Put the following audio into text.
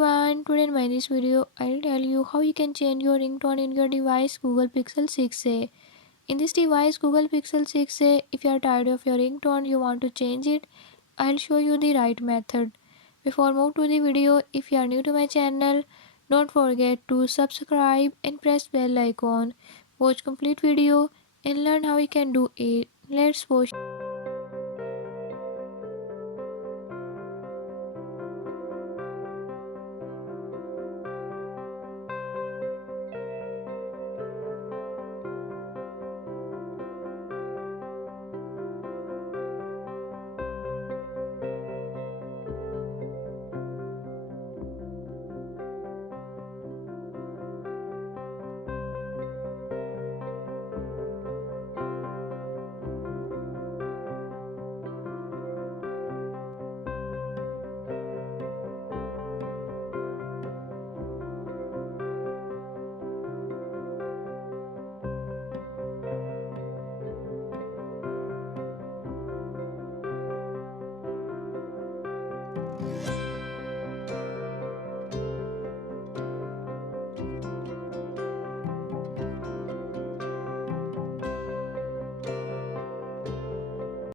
everyone, today in my this video I'll tell you how you can change your ringtone in your device Google Pixel 6a. In this device Google Pixel 6a, if you are tired of your ringtone you want to change it, I'll show you the right method. Before move to the video, if you are new to my channel, don't forget to subscribe and press bell icon. Watch complete video and learn how you can do it. Let's watch.